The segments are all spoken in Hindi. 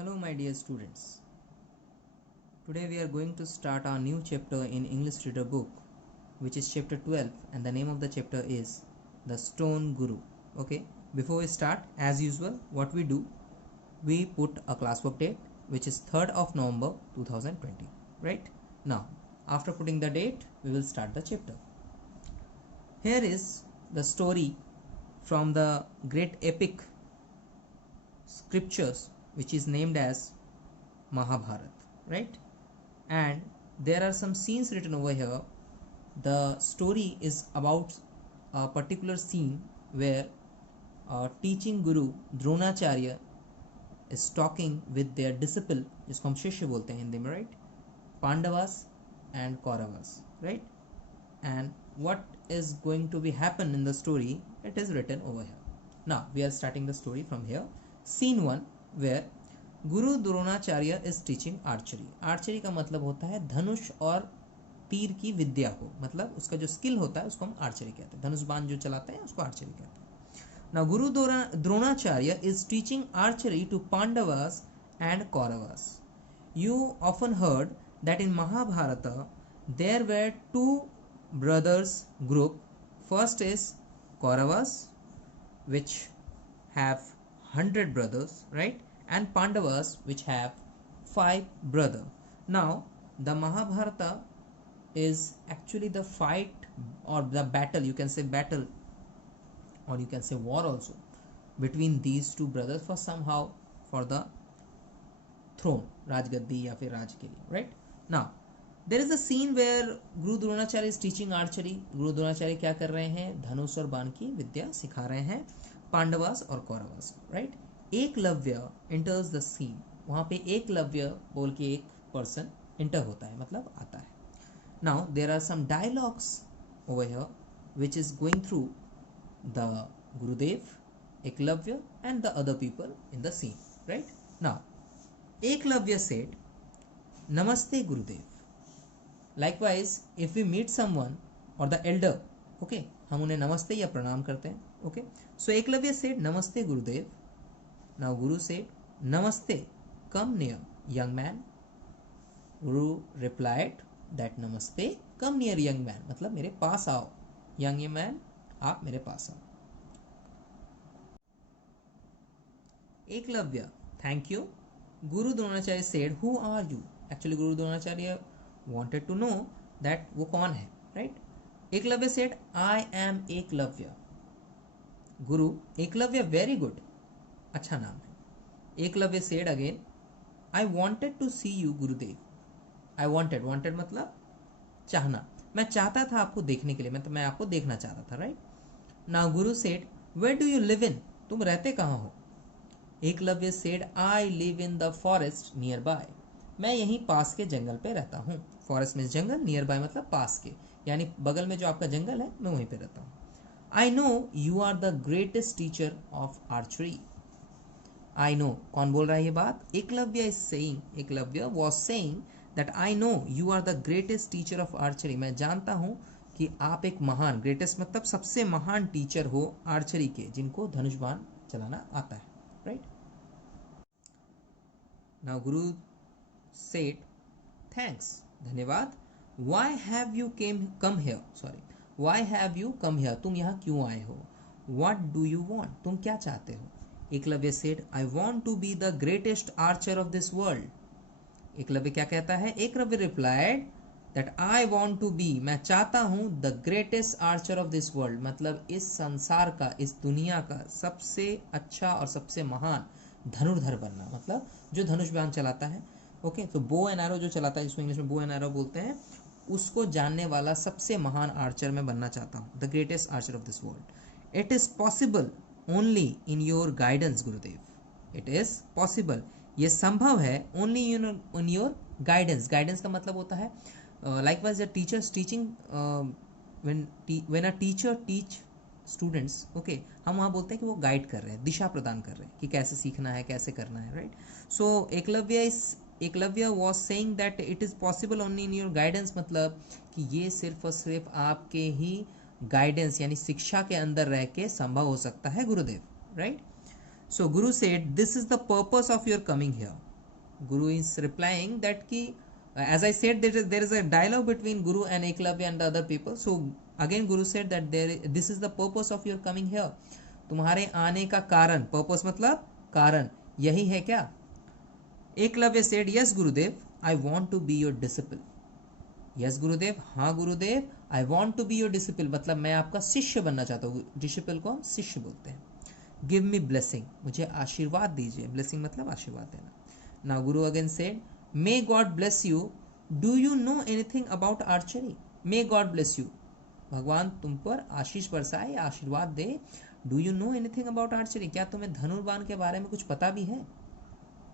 Hello my dear students. Today we are going to start our new chapter in English Reader book, which is chapter 12, and the name of the chapter is The Stone Guru. Okay, before we start, as usual, what we do, we put a classwork date which is 3rd of November 2020. Right? Now, after putting the date, we will start the chapter. Here is the story from the great epic scriptures which is named as Mahabharata, right? And there are some scenes written over here. The story is about a particular scene where teaching guru Dronacharya is talking with their disciple, जिसको हम शिष्य बोलते हैं हिंदी में, right? Pandavas and Kauravas, right? And what is going to be happen in the story, it is written over here. Now we are starting the story from here. Scene 1 where Guru Dronacharya is teaching archery. Archery का मतलब होता है धनुष और तीर की विद्या को, मतलब उसका जो स्किल होता है उसको हम आर्चरी कहते हैं. धनुष बाण जो चलाते हैं उसको आर्चरी कहते हैं. Now Guru Dronacharya is teaching archery to Pandavas and Kauravas. You often heard that in Mahabharata there were two brothers group. First is Kauravas which have 100 brothers, right? And Pandavas which have 5 brothers. Now the Mahabharata is actually the fight or the battle, you can say battle or you can say war also, between these two brothers for somehow for the throne, Rajgaddi या फिर राज के लिए, right? Now there is a scene where Guru Dronacharya is teaching archery. गुरु द्रोणाचार्य क्या कर रहे हैं? धनुष और बाण की विद्या सिखा रहे हैं पांडवास और Kauravas, right? Eklavya enters the scene. वहाँ पे एकलव्य बोल के एक पर्सन एंटर होता है, मतलब आता है. Now there are some dialogues over here which is going through the Gurudev, Eklavya and the other people in the scene, right? Now Eklavya said, namaste Gurudev. Likewise, if we meet someone or the elder, okay, हम उन्हें नमस्ते या प्रणाम करते हैं, okay? So Eklavya said, Namaste Gurudev. Now Guru said, Namaste, come near, young man. Guru replied that Namaste, come near, young man. मतलब मेरे पास आओ, young man, आप मेरे पास आओ. Eklavya, thank you. Guru Dronacharya said, who are you? Actually Guru Dronacharya wanted to know that वो कौन है, right? Eklavya said, I am Eklavya. Guru, Eklavya very good, अच्छा नाम है. Eklavya said again, I wanted to see you Gurudev. I wanted मतलब चाहना, मैं चाहता था आपको देखने के लिए, मतलब मैं आपको देखना चाहता था, right? Now Guru said, where do you live in? तुम रहते कहाँ हो? Eklavya said, I live in the forest nearby. मैं यहीं पास के जंगल पे रहता हूँ. फॉरेस्ट में जंगल, नियर बाय मतलब पास के, यानी बगल में जो आपका जंगल है मैं वहीं पे रहता हूँ. I know you are the greatest teacher of archery. I know, कौन बोल रहा है ये बात? Eklavya is saying, Eklavya was saying that I know you are the greatest teacher of archery. मैं जानता हूँ कि आप एक महान, ग्रेटेस्ट मतलब सबसे महान टीचर हो आर्चरी के, जिनको धनुष बाण चलाना आता है, राइट? नाउ गुरु said, thanks, धन्यवाद. Why have you come here? Sorry, why have you come here? तुम यहाँ क्यों आए हो? What do you want? तुम क्या चाहते हो? Eklavya said, I want to be the greatest archer of this world. Eklavya क्या कहता है? Eklavya replied that I want to be, मैं चाहता हूँ the greatest archer of this world, मतलब इस संसार का, इस दुनिया का सबसे अच्छा और सबसे महान धनुर्धर बनना, मतलब जो धनुष बाण चलाता है, ओके? तो बो एंड एरो जो चलाता है, जिसको इंग्लिश में बो एंड एरो बोलते हैं, उसको जानने वाला सबसे महान आर्चर मैं बनना चाहता हूँ, the greatest Archer of this world. It is possible only in your guidance Gurudev. It is possible, ये संभव है, only in your guidance. Guidance का मतलब होता है likewise teachers teaching, when a teacher teach students, okay, हम वहाँ बोलते हैं कि वो गाइड कर रहे हैं, दिशा प्रदान कर रहे हैं कि कैसे सीखना है, कैसे करना है, right? So Eklavya was saying that it is possible only in your guidance, मतलब कि ये सिर्फ और सिर्फ आपके ही गाइडेंस यानी शिक्षा के अंदर रह के संभव हो सकता है गुरुदेव, right? So Guru said, this is the purpose of your coming here. Guru is replying that ki, as I said, there is a dialogue between Guru and Eklavya and the other people. So again Guru said that this is the purpose of your coming here. तुम्हारे आने का कारण, purpose मतलब कारण, यही है क्या? Eklavya said, yes Gurudev, I want to be your disciple. Yes Gurudev, हाँ गुरुदेव, I want to be your disciple, मतलब मैं आपका शिष्य बनना चाहता हूँ. Disciple को हम शिष्य बोलते हैं. Give me blessing, मुझे आशीर्वाद दीजिए. Blessing मतलब आशीर्वाद देना. Now Guru again said, may God bless you. Do you know anything about archery? May God bless you. भगवान तुम पर आशीष बरसाए या आशीर्वाद दे. Do you know anything about archery? क्या तुम्हें धनुर्बाण के बारे में कुछ पता भी है?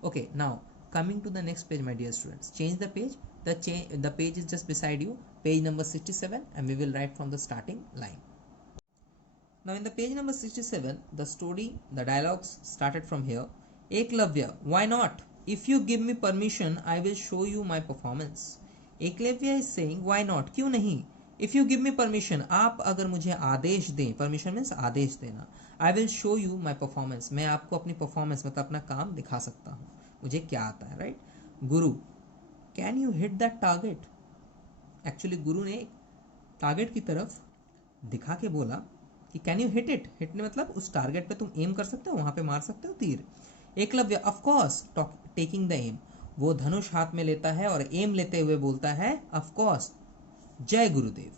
Okay, now coming to the next page, my dear students. Change the page. The page is just beside you. Page number 67, and we will write from the starting line. Now in the page number 67, the story, the dialogues started from here. Eklavya, why not? If you give me permission, I will show you my performance. Eklavya is saying, why not? क्यों नहीं? If you give me permission, आप अगर मुझे आदेश दें, permission means आदेश देना. I will show you my performance. मैं आपको अपनी performance मतलब अपना काम दिखा सकता हूँ. मुझे क्या आता है, right? Guru, can you hit that target? Actually गुरु ने टारगेट की तरफ दिखा के बोला कि can you hit it. Hit ने मतलब उस टारगेट पे तुम एम कर सकते हो, वहां पे मार सकते हो तीर. Eklavya of course taking the aim, वो धनुष हाथ में लेता है और एम लेते हुए बोलता है ऑफ कोर्स जय गुरुदेव.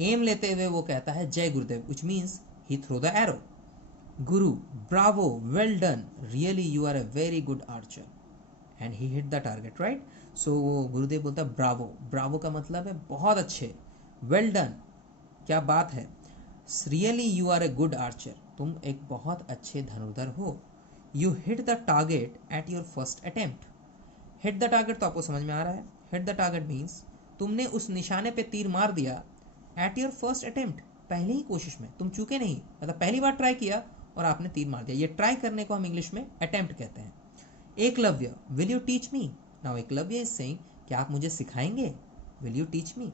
एम लेते हुए वो कहता है जय Gurudev, which means he throw the arrow. Guru, bravo, well done, really you are a very good archer. And he hit the target, right. So Gurudev बोलता है ब्रावो. ब्रावो का मतलब है बहुत अच्छे. वेल डन, क्या बात है. Really you are a good archer, तुम एक बहुत अच्छे धनुर्धर हो. You hit the target at your first attempt. Hit the target तो आपको समझ में आ रहा है. हिट द टारगेट मीन्स तुमने उस निशाने पे तीर मार दिया एट योर फर्स्ट अटेम्प्ट, पहले ही कोशिश में, तुम चूके नहीं, मतलब पहली बार ट्राई किया और आपने तीर मार दिया. ये ट्राई करने को हम इंग्लिश में अटेम्प्ट कहते हैं. Eklavya, will you teach me. Now Eklavya is saying, क्या आप मुझे सिखाएंगे. Will you teach me.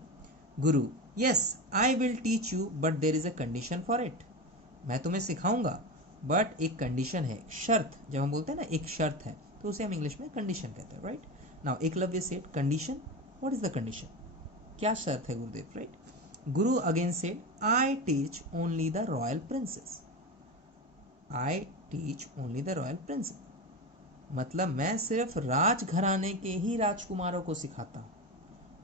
Guru, yes I will teach you but there is a condition for it. मैं तुम्हें सिखाऊंगा बट एक कंडीशन है, शर्त. जब हम बोलते हैं ना एक शर्त है, तो उसे हम इंग्लिश में कंडीशन कहते हैं, right. Now Eklavya said condition, what is the condition, क्या शर्त है गुरुदेव, right. Guru again said, I teach only the royal princess. I teach only the royal princess, मतलब मैं सिर्फ राजघराने के ही राजकुमारों को सिखाता हूँ.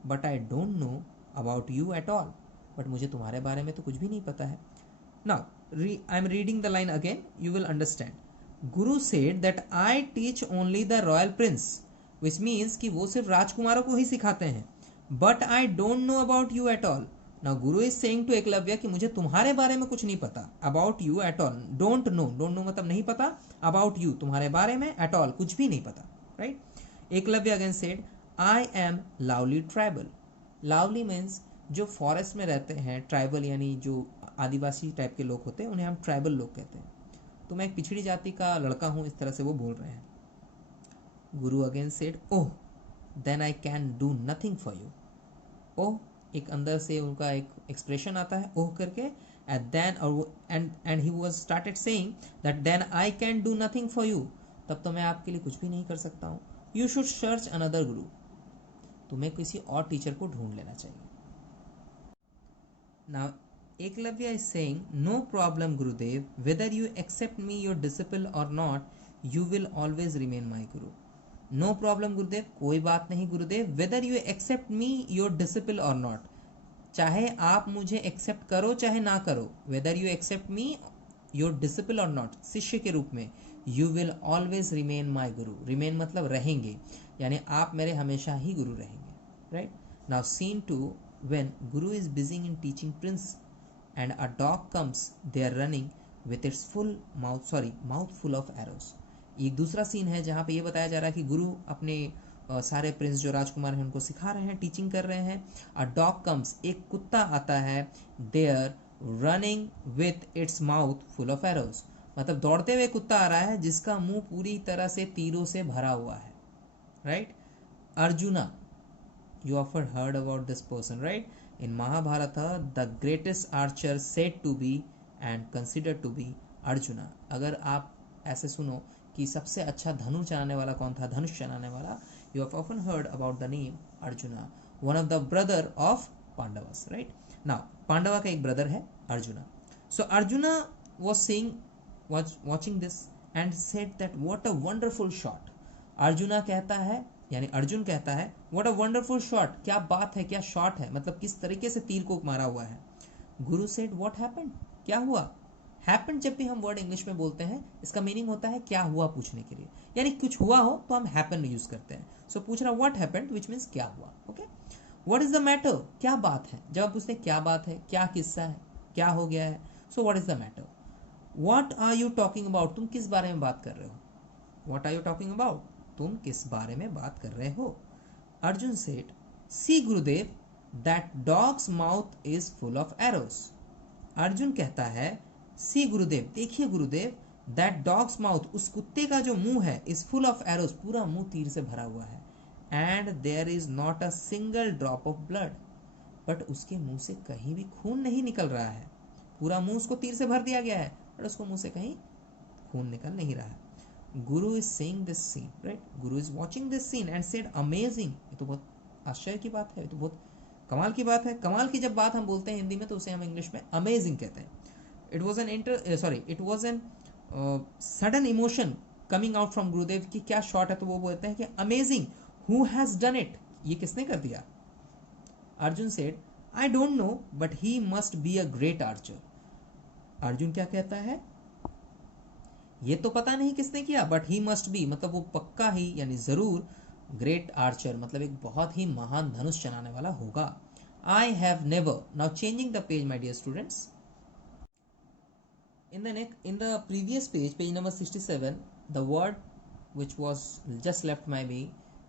But I don't know about you at all, but मुझे तुम्हारे बारे में तो कुछ भी नहीं पता है. Now I am reading the line again, you will understand. Guru said that I teach only the royal prince, which means कि वो सिर्फ राजकुमारों को ही सिखाते हैं. But I don't know about you at all. Now Guru is saying to Eklavya कि मुझे तुम्हारे बारे में कुछ नहीं पता. About you at all, don't know, don't know मतलब नहीं पता. अबाउट यू तुम्हारे बारे में, एट ऑल कुछ भी नहीं पता, right. Eklavya again said, I am lovely tribal. लावली मीन्स जो फॉरेस्ट में रहते हैं, ट्राइबल यानी जो आदिवासी टाइप के लोग होते हैं उन्हें हम ट्राइबल लोग कहते हैं. तो मैं एक पिछड़ी जाति का लड़का हूँ, इस तरह से वो बोल रहे हैं. Guru again said, oh then I can do nothing for you. Oh, एक अंदर से उनका एक एक्सप्रेशन आता है ओह करके, and then and he was started saying that then I can do nothing for you, तब तो मैं आपके लिए कुछ भी नहीं कर सकता हूँ. यू शुड सर्च अनदर गुरु, तुम्हें किसी और टीचर को ढूंढ लेना चाहिए. Now Eklavya is saying, no problem Gurudev, whether you accept me your disciple or not, you will always remain my guru. No problem Gurudev, कोई बात नहीं गुरुदेव. Whether you accept me your disciple or not, चाहे आप मुझे एक्सेप्ट करो चाहे ना करो. Whether you accept me your disciple or not, शिष्य के रूप में. You will always remain my guru. Remain मतलब रहेंगे, यानी आप मेरे हमेशा ही गुरु रहेंगे, right. Now scene 2, when Guru is busy in teaching Prince and a dog comes, they are running with its mouth full of arrows. एक दूसरा सीन है जहाँ पे ये बताया जा रहा है कि गुरु अपने सारे प्रिंस जो राजकुमार हैं उनको सिखा रहे हैं, टीचिंग कर रहे हैं. अ डॉग कम्स, एक कुत्ता आता है. There running with its mouth full of arrows, मतलब दौड़ते हुए कुत्ता आ रहा है जिसका मुंह पूरी तरह से तीरों से भरा हुआ है, right. Arjuna, you often heard about this person, right? In Mahabharata, the greatest archer said to be and considered to be Arjuna. अगर आप ऐसे सुनो कि सबसे अच्छा धनुष चलाने वाला कौन था, धनुष चलाने वाला, you have often heard about the name Arjuna, one of the brother of Pandavas, right. Now Pandava का एक ब्रदर है Arjuna. So Arjuna was seeing watching this and said that what a wonderful shot। Arjuna कहता है, यानी अर्जुन कहता है what a wonderful shot, क्या बात है, क्या शॉट है, मतलब किस तरीके से तीर को मारा हुआ है। गुरु said what happened, क्या हुआ। happened जब भी हम वर्ड इंग्लिश में बोलते हैं इसका मीनिंग होता है क्या हुआ पूछने के लिए, यानी कुछ हुआ हो तो हम happen यूज करते हैं। सो पूछ रहा what happened which means क्या हुआ, okay. what is the matter, क्या बात है, जब पूछते क्या बात है, क्या किस्सा है, क्या हो गया है, सो what is the matter। What are you talking about, तुम किस बारे में बात कर रहे हो। What are you talking about, तुम किस बारे में बात कर रहे हो। Arjun said, see Gurudev, that dog's mouth is full of arrows। Arjun कहता है see गुरुदेव, देखिए गुरुदेव, that dog's mouth, उस कुत्ते का जो मुंह है, is full of arrows, पूरा मुंह तीर से भरा हुआ है, and there is not a single drop of blood, but उसके मुंह से कहीं भी खून नहीं निकल रहा है, पूरा मुंह उसको तीर से भर दिया गया है और उसको मुंह से कहीं खून निकल नहीं रहा है। Guru is seeing this scene, right, Guru is watching this scene and said amazing, ये तो बहुत आश्चर्य की बात है, ये तो बहुत कमाल की बात है। कमाल की जब बात हम बोलते हैं हिंदी में तो उसे हम इंग्लिश में अमेजिंग कहते हैं। It was an sudden emotion coming out from गुरुदेव कि क्या शॉट है, तो वो बोलते हैं कि amazing, who has done it, ये किसने कर दिया। Arjun said I don't no but he must be a great Archer. Arjun क्या कहता है, ये तो पता नहीं किसने किया, बट ही मस्ट बी, मतलब वो पक्का ही यानी जरूर, ग्रेट आर्चर मतलब एक बहुत ही महान धनुष चलाने वाला होगा। I have never, now changing the page my dear students, in the previous page number 67, the word which was just left by me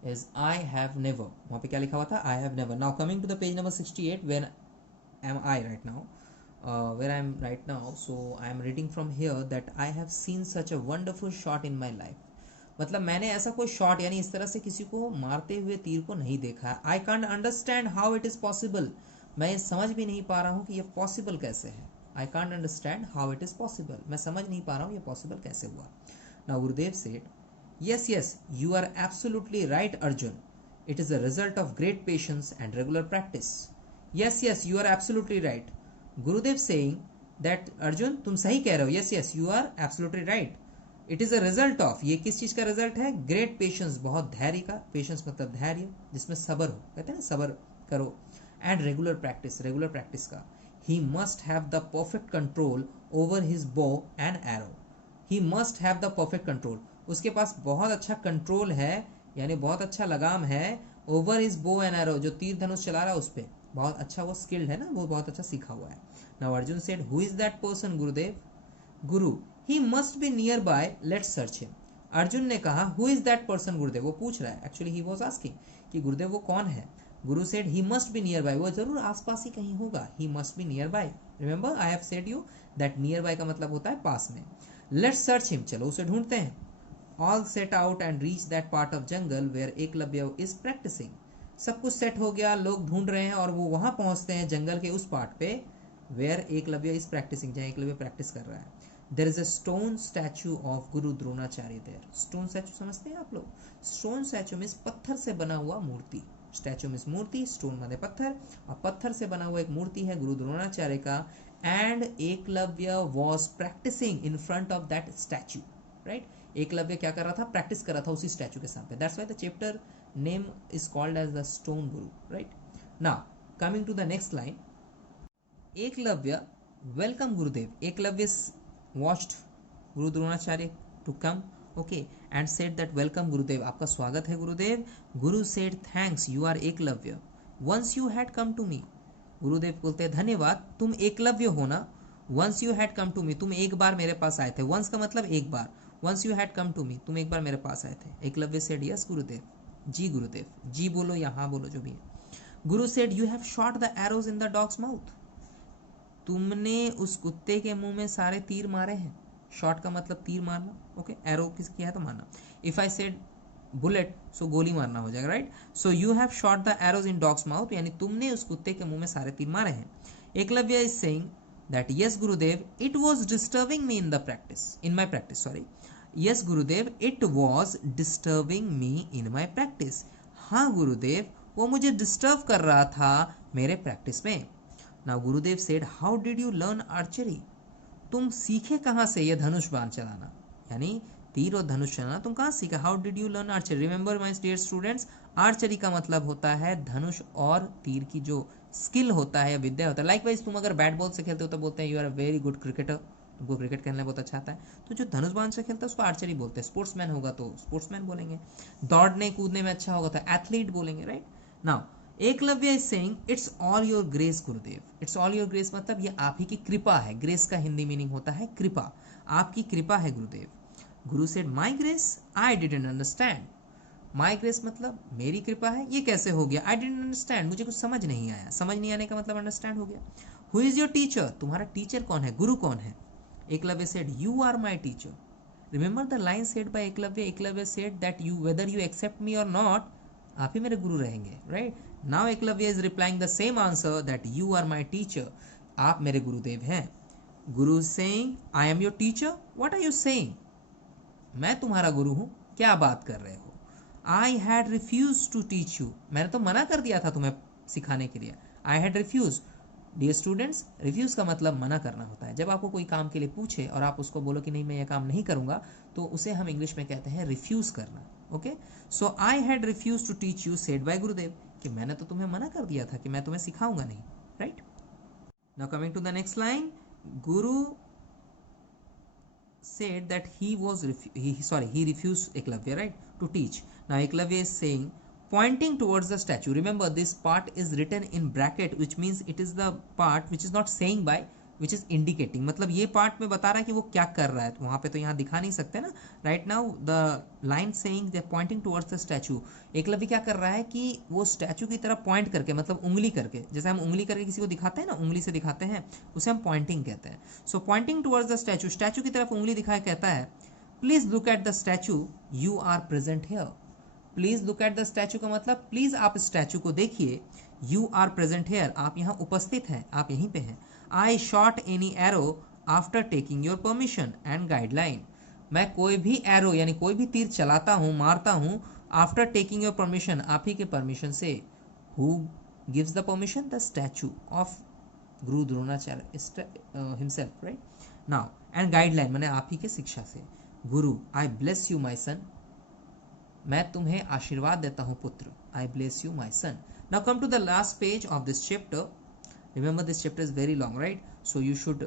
is I have never, वहाँ पे क्या लिखा हुआ था, I have never। now coming to the page number 68, where am I right now, where I am right now, so I am reading from here that I have seen such a wonderful shot in my life, मतलब मैंने ऐसा कोई शॉट यानी इस तरह से किसी को मारते हुए तीर को नहीं देखा है। I can't understand how it is possible, मैं ये समझ भी नहीं पा रहा हूँ कि ये पॉसिबल कैसे है। I can't understand how it is possible, मैं समझ नहीं पा रहा हूँ ये पॉसिबल कैसे हुआ। Now Gurudev said, yes, you are absolutely right Arjun, it is a result of great patience and regular practice। yes, you are absolutely right। Gurudev saying that Arjun तुम सही कह रहे हो, yes, you are absolutely right, it is a result of, ये किस चीज का रिजल्ट है, great patience, बहुत धैर्य का, patience मतलब धैर्य जिसमें सब्र हो, कहते हैं ना सब्र करो, and regular practice का। He must have the perfect control over his bow and arrow। He must have the perfect control, उसके पास बहुत अच्छा कंट्रोल है यानी बहुत अच्छा लगाम है, over his bow and arrow, जो तीर धनुष चला रहा है उस पर बहुत अच्छा वो स्किल्ड है ना, वो बहुत अच्छा सीखा हुआ है। Now Arjun said, who is that person Gurudev. Guru, he must be nearby, let's search him। Arjun ने कहा who is that person गुरुदेव, वो पूछ रहा है, एक्चुअली he was asking कि गुरुदेव वो कौन है। गुरु said he must be nearby, वो जरूर आसपास ही कहीं होगा, he must be nearby। remember I have said you that nearby का मतलब होता है पास में। let's search him, चलो उसे ढूंढते हैं। all set out and reach that part of jungle where Eklavya is practicing। सब कुछ सेट हो गया, लोग ढूंढ रहे हैं और वो वहां पहुंचते हैं जंगल के उस पार्ट पे where एकलव्य is practicing, जहाँ एकलव्य प्रैक्टिस कर रहा है। there is a stone statue of Guru Dronacharya there। stone statue समझते हैं आप लोग, stone statue मीन्स पत्थर से बना हुआ मूर्ति, स्टैचू मीन्स मूर्ति, स्टोन माने पत्थर, और पत्थर से बना हुआ एक मूर्ति है गुरु द्रोणाचार्य का। And Eklavya was practising in front of that statue, right. Eklavya क्या कर रहा था, प्रैक्टिस कर रहा था उसी स्टैचू के सामने, that's why the chapter name is called as the stone Guru, right. Now coming to the next line, Eklavya welcome Gurudev, Eklavya watched Guru Dronacharya to come, okay, and said that welcome Gurudev, आपका स्वागत है गुरुदेव। Guru said thanks you are Eklavya, once you had come to me. Gurudev बोलते हैं धन्यवाद, तुम एकलव्य हो ना। Once you had come to me, तुम एक बार मेरे पास आए थे, वंस का मतलब एक बार, once you had come to me, तुम एक बार मेरे पास आए थे। एकलव्य सेड यस गुरुदेव, जी गुरुदेव, जी बोलो या हाँ बोलो जो भी है। गुरु said you have shot the arrows in the dogs mouth, तुमने उस कुत्ते के मुंह में सारे तीर मारे हैं। शॉट का मतलब तीर मारना, ओके, एरो किस किया है तो मारना। इफ आई सेड बुलेट सो गोली मारना हो जाएगा, right. So you have shot the arrows in dogs mouth, यानी तुमने उस कुत्ते के मुंह में सारे तीर मारे हैं। Eklavya is saying that yes Gurudev, it was disturbing me in the practice, in my practice, sorry, yes Gurudev, it was disturbing me in my practice. हाँ गुरुदेव, वो मुझे डिस्टर्ब कर रहा था मेरे प्रैक्टिस में। Now Gurudev said, how did you learn archery? तुम सीखे कहाँ से ये धनुष बाण चलाना, यानी तीर और धनुष चलाना तुम कहाँ सीखा? How did you learn archery? Remember my dear students, archery का मतलब होता है धनुष और तीर की जो स्किल होता है या विद्या होता है। लाइकवाइज तुम अगर बैट बॉल से खेलते हो तो बोलते हैं you are a very good cricketer, तुमको क्रिकेट खेलना बहुत अच्छा आता है। तो जो धनुष बाण से खेलता है उसको आर्चरी बोलते हैं। स्पोर्ट्समैन होगा तो स्पोर्ट्समैन बोलेंगे, दौड़ने कूदने में अच्छा होगा तो एथलीट बोलेंगे, right. Now Eklavya is saying it's all your grace Gurudev. It's all your grace मतलब ये आप ही की कृपा है। ग्रेस का हिंदी मीनिंग होता है कृपा, आपकी कृपा है गुरुदेव। Guru said, my grace? I didn't understand. My grace मतलब मेरी कृपा है, ये कैसे हो गया? आई डिडंट अंडरस्टैंड, मुझे कुछ समझ नहीं आया। समझ नहीं आने का मतलब अंडरस्टैंड हो गया। Who is your teacher? तुम्हारा टीचर कौन है, गुरु कौन है? Eklavya said, you are my teacher. Remember the line said by Eklavya. Eklavya said that you whether you accept me or not, आप ही मेरे गुरु रहेंगे, right. Now Eklavya is replying the same answer that you are my teacher, आप मेरे गुरुदेव हैं। Guru saying, I am your teacher, what are you saying? मैं तुम्हारा गुरु हूं, क्या बात कर रहे हो? I had refuse to teach you, मैंने तो मना कर दिया था तुम्हें सिखाने के लिए। I had refuse. Dear students, refuse का मतलब मना करना होता है। जब आपको कोई काम के लिए पूछे और आप उसको बोलो कि नहीं मैं ये काम नहीं करूंगा, तो उसे हम इंग्लिश में कहते हैं रिफ्यूज करना। Okay, so I had refuse to teach you said by Gurudev, कि मैंने तो तुम्हें मना कर दिया था कि मैं तुम्हें सिखाऊंगा नहीं, right. Now coming to the next line, Guru said that he refused Eklavya, right, to teach. Now Eklavya is saying, pointing towards the statue. Remember this part is written in bracket, which means it is the part which is not saying by, which is indicating. मतलब ये पार्ट में बता रहा है कि वो क्या कर रहा है, तो वहाँ पे तो यहाँ दिखा नहीं सकते ना। Right now the line saying they Poynting towards the statue. Eklavya क्या कर रहा है कि वो स्टैचू की तरफ पॉइंट करके, मतलब उंगली करके, जैसे हम उंगली करके किसी को दिखाते हैं ना, उंगली से दिखाते हैं, उसे हम पॉइंटिंग कहते हैं। So pointing towards the statue, statue की तरफ उंगली दिखाए कहता है, please look at the statue, you are present here. Please look at the statue का मतलब प्लीज आप स्टैचू को देखिए। यू आर प्रेजेंट हेयर, आप यहाँ उपस्थित हैं, आप यहीं पे हैं। आई shot any arrow after taking your permission and guideline. मैं कोई भी एरो यानी कोई भी तीर चलाता हूँ, मारता हूँ, आफ्टर टेकिंग योर परमिशन, आप ही के परमिशन से। Who gives the permission? The statue of Guru Dronacharya himself, right. Now and guideline मैंने आप ही के शिक्षा से। गुरु, आई ब्लेस यू माई सन, मैं तुम्हें आशीर्वाद देता हूं पुत्र। I bless you my son. Now come to the last page of this chapter. Remember this chapter is very long, right, so you should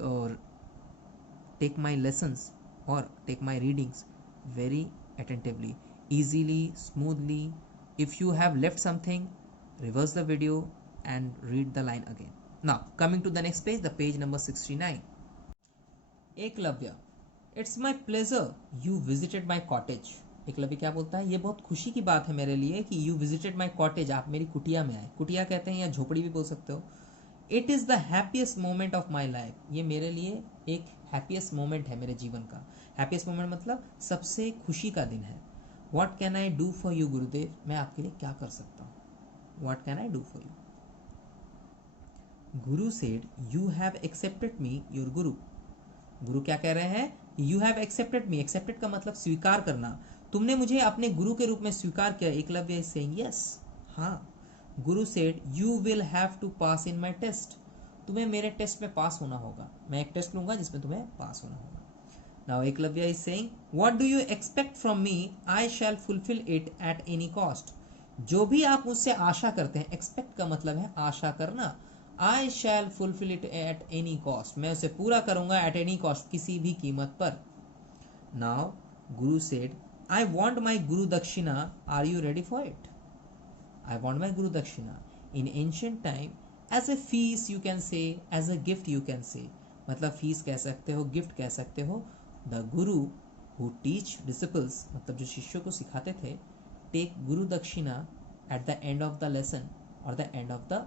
take my lessons or take my readings very attentively, easily, smoothly. If you have left something, reverse the video and read the line again. Now coming to the next page, the page number 69. Eklavya, it's my pleasure you visited my cottage. Eklavya क्या बोलता है? ये बहुत खुशी की बात है मेरे लिए कि you visited my cottage, आप मेरी कुटिया में आए। कुटिया कहते हैं या झोपड़ी भी बोल सकते हो। It is the happiest moment of my life, ये मेरे लिए एक हैप्पीएस्ट मोमेंट है मेरे जीवन का। हैप्पीएस्ट मोमेंट मतलब सबसे खुशी का दिन है। What can I do for you Gurudev, मैं आपके लिए क्या कर सकता हूँ? What can I do for you? Guru said, you have accepted me your guru. Guru क्या कह रहे हैं? You have accepted me. Accepted का मतलब स्वीकार करना। तुमने मुझे अपने गुरु के रूप में स्वीकार किया। एकलव्य इज सेइंग यस, हाँ। Guru said, you will have to pass in my test, तुम्हें मेरे टेस्ट में पास होना होगा। मैं एक टेस्ट लूंगा जिसमें तुम्हें पास होना होगा। Now Eklavya is saying, what do you expect from me, I shall fulfil it at any cost. जो भी आप मुझसे आशा करते हैं, एक्सपेक्ट का मतलब है आशा करना। I shall fulfil it at any cost, मैं उसे पूरा करूंगा एट एनी कॉस्ट, किसी भी कीमत पर। Now Guru said, I want my guru dakshina, are you ready for it? I want my Guru Dakshina. In ancient time, as a feast you can say, as a gift you can say. मतलब फीस कह सकते हो, गिफ्ट कह सकते हो। The Guru who teach disciples, मतलब जो शिष्यों को सिखाते थे, take Guru Dakshina at the end of the lesson or the end of the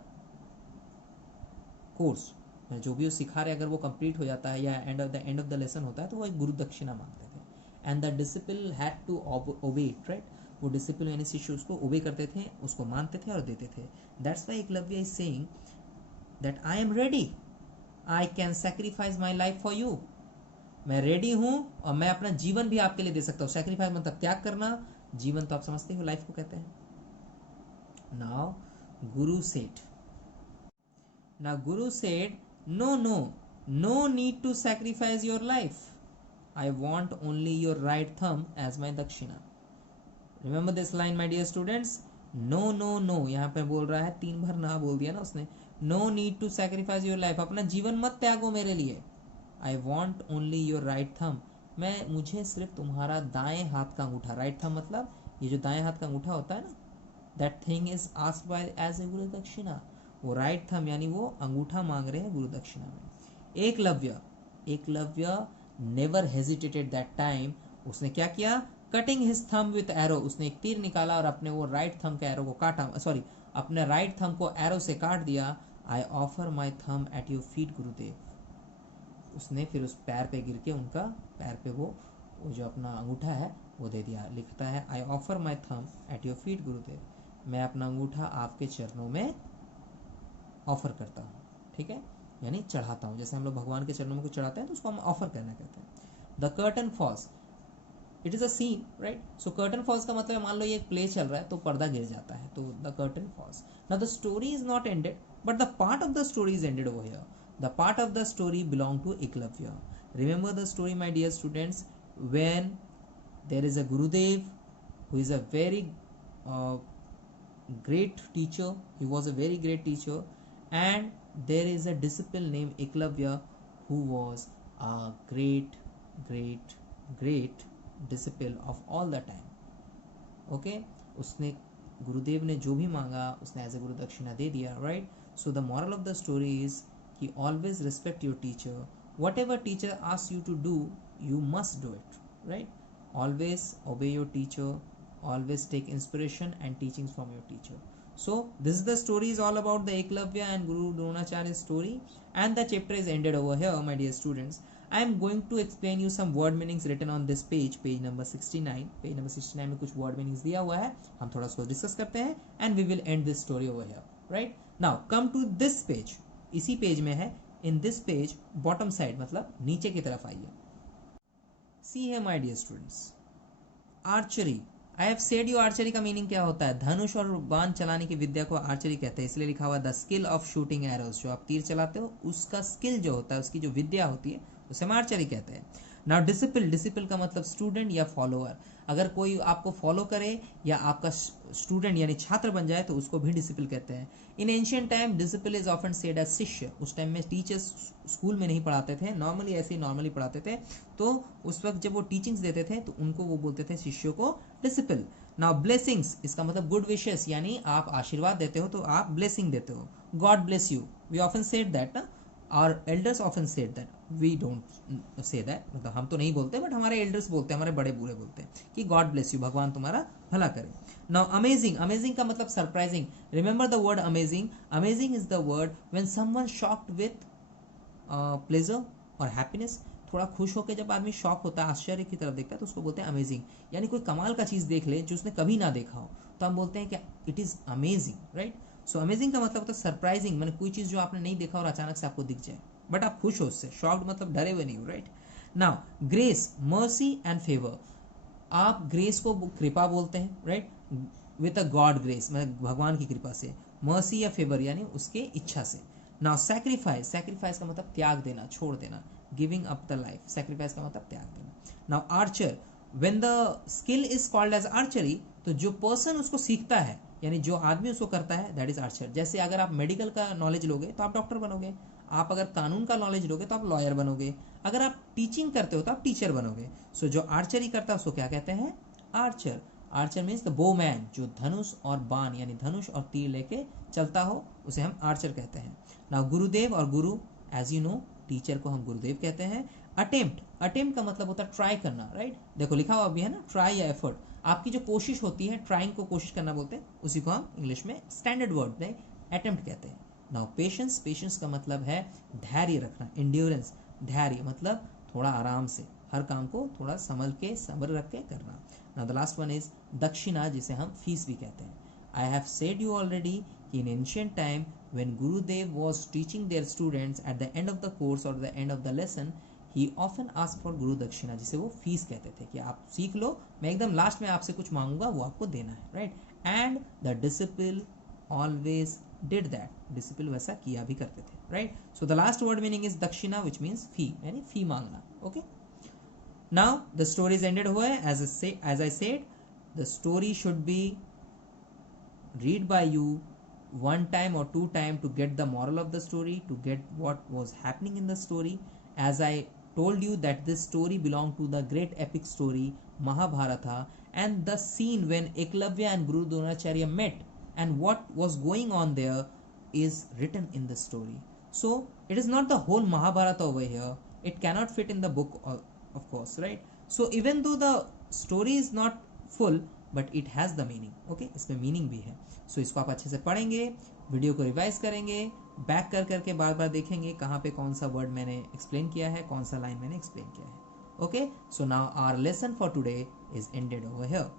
course. जो भी वो सिखा रहे अगर वो कंप्लीट हो जाता है या end of the lesson होता है तो वो एक गुरु दक्षिणा मांगते थे। And the disciple had to obey it, right? वो डिसिप्लिन यानी शिष्य उसको ओबे करते थे, उसको मानते थे और देते थे। That's why Eklavya is saying that I am ready, I can sacrifice my life for you. मैं रेडी हूं और मैं अपना जीवन भी आपके लिए दे सकता हूं। सैक्रिफाइस मतलब त्याग करना, जीवन तो आप समझते हो लाइफ को कहते हैं। Now Guru said, now Guru said, no, no, no need to sacrifice your life. I want only your right thumb as my dakshina. Remember this line, my dear students. No, no, no, यहाँ पे बोल रहा है, 3 बार ना बोल दिया ना उसने। No need to sacrifice your life, अपना जीवन मत त्यागो मेरे लिए। I want only your right thumb, मुझे सिर्फ तुम्हारा दाएं हाथ का अंगूठा। राइट थंब मतलब ये जो दाएं हाथ का अंगूठा होता है ना, that thing is asked by as a guru dakshina. वो राइट थंब यानी वो अंगूठा मांग रहे हैं गुरु दक्षिणा में। Eklavya never hesitated that time, उसने क्या किया, cutting his thumb with arrow, उसने एक तीर निकाला और अपने वो राइट थंब के एरो को काटा, सॉरी अपने राइट थंब को एरो से काट दिया। I offer my thumb at your feet गुरुदेव, उसने फिर उस पैर पे गिर के उनका पैर पे वो जो अपना अंगूठा है वो दे दिया। लिखता है I offer my thumb at your feet गुरुदेव, मैं अपना अंगूठा आपके चरणों में ऑफर करता हूँ, ठीक है, यानी चढ़ाता हूँ। जैसे हम लोग भगवान के चरणों में कुछ चढ़ाते हैं तो उसको हम ऑफर करना कहते हैं। The curtain falls, it is a scene, right. So curtain falls का मतलब मान लो ये प्ले चल रहा है तो पर्दा गिर जाता है, तो the curtain falls. Now the story is not ended but the part of the story is ended over here. The part of the story belong to Eklavya. Remember the story, my dear students, when there is a Gurudev who is a very great teacher. He was a very great teacher, and there is a disciple named Eklavya who was a great, great, great disciple of all the time. Okay, उसने गुरुदेव ने जो भी मांगा उसने एज ए गुरु दक्षिणा दे दिया, right. So the moral of the story is कि always respect your teacher. Whatever teacher asks you to do, you must do it, right? Always obey your teacher, always take inspiration and teachings from your teacher. So this is the story is all about the Eklavya and Guru Dronacharya's story, and the chapter is ended over here, my dear students. I am going to explain you some word meanings written on this page, page number 69. Page number 69 में कुछ word meanings दिया हुआ है, हम थोड़ा उसको discuss करते हैं, and we will end this story over here, right? Now come to this page. इसी पेज में है, in this page bottom side मतलब नीचे की तरफ आइए। सी है my dear students, archery. I have said you archery का मीनिंग क्या होता है, धनुष और बाण चलाने की विद्या को आर्चरी कहते हैं, इसलिए लिखा हुआ the skill of shooting arrows. जो आप तीर चलाते हो उसका स्किल जो होता है, उसकी जो विद्या होती है उसे हम आर्चरी कहते हैं। नाउ डिसिपल, डिसिपल का मतलब स्टूडेंट या फॉलोअर। अगर कोई आपको फॉलो करे या आपका स्टूडेंट यानी छात्र बन जाए तो उसको भी डिसिपल कहते हैं। In ancient time disciple is often said as shishya. उस टाइम में टीचर्स स्कूल में नहीं पढ़ाते थे, नॉर्मली ऐसे ही नॉर्मली पढ़ाते थे, तो उस वक्त जब वो टीचिंग्स देते थे तो उनको वो बोलते थे शिष्यों को डिसिपल। नाउ ब्लेसिंग्स, इसका मतलब गुड विशेस, यानी आप आशीर्वाद देते हो तो आप ब्लेसिंग देते हो। God bless you, we often said that ना, our elders often said that, we don't say that, मतलब हम तो नहीं बोलते बट हमारे एल्डर्स बोलते हैं, हमारे बड़े बूढ़े बोलते हैं कि गॉड ब्लेस यू, भगवान तुम्हारा भला करे। नाउ अमेजिंग, अमेजिंग का मतलब surprising. Remember the word amazing, amazing is the word when someone shocked with pleasure और हैप्पीनेस। थोड़ा खुश होकर जब आदमी शॉक होता है, आश्चर्य की तरफ देखता है तो उसको बोलते हैं अमेजिंग, यानी कोई कमाल का चीज़ देख ले जो उसने कभी ना देखा हो तो हम बोलते हैं कि it is amazing, right. So amazing का मतलब होता है सरप्राइजिंग, मैंने कोई चीज़ जो आपने नहीं देखा और अचानक से आपको दिख जाए बट आप खुश हो उससे। शॉक्ड मतलब डरे हुए नहीं हो, right. Now grace, mercy and favour. आप ग्रेस को कृपा बोलते हैं, right, with a God grace, मतलब भगवान की कृपा से। मर्सी या फेवर यानी उसके इच्छा से। नाउ सैक्रिफाइस, सैक्रिफाइस का मतलब त्याग देना, छोड़ देना, giving up the life. Sacrifice का मतलब त्याग देना। Now archer, when the skill is called as archery, तो जो पर्सन उसको सीखता है यानी जो आदमी उसको करता है दैट इज आर्चर। जैसे अगर आप मेडिकल का नॉलेज लोगे तो आप डॉक्टर बनोगे, आप अगर कानून का नॉलेज लोगे तो आप लॉयर बनोगे, अगर आप टीचिंग करते हो तो आप टीचर बनोगे। सो जो आर्चरी करता है उसको क्या कहते हैं, आर्चर। आर्चर मीन्स द बो मैन, जो धनुष और बाण यानी धनुष और तीर लेके चलता हो उसे हम आर्चर कहते हैं। नाउ गुरुदेव और गुरु, एज यू नो टीचर को हम गुरुदेव कहते हैं। अटेम्प्ट, अटेम्प्ट का मतलब होता है ट्राई करना, राइट। देखो लिखा हुआ भी है ना, ट्राई या एफर्ट, आपकी जो कोशिश होती है, ट्राइंग को कोशिश करना बोलते हैं, उसी को हम इंग्लिश में स्टैंडर्ड वर्ड में अटेम्प्ट कहते हैं। नाउ पेशेंस, पेशेंस का मतलब है धैर्य रखना, इंड्योरेंस। धैर्य मतलब थोड़ा आराम से हर काम को थोड़ा संभल के सब्र रख के करना। Now the last one is dakshina, जिसे हम फीस भी कहते हैं। I have said you already कि in ancient time when Gurudev was teaching their students at the end of the course or the end of the lesson, he often ask for गुरु दक्षिणा, जिसे वो फीस कहते थे कि आप सीख लो, मैं एकदम लास्ट में आपसे कुछ मांगूंगा, वो आपको देना है, right. And the disciple always did that, disciple वैसा किया भी करते थे, right. So the last word meaning is dakshina which means fee, यानी फी मांगना. Okay, now the story is ended हुआ है. As I said, the story should be read by you one time or two time to get the moral of the story, to get what was happening in the story. As I told you that this story belonged to the great epic story Mahabharata, and the scene when Eklavya and Guru Dronacharya met and what was going on there is written in the story. So it is not the whole Mahabharata over here, it cannot fit in the book, of course, right. So even though the story is not full, but it has the meaning. Okay, इसमें मीनिंग भी है. सो इसको आप अच्छे से पढ़ेंगे, वीडियो को रिवाइज करेंगे, बैक कर करके बार बार देखेंगे कहाँ पे कौन सा वर्ड मैंने एक्सप्लेन किया है, कौन सा लाइन मैंने एक्सप्लेन किया है. Okay, so now our lesson for today is ended over here.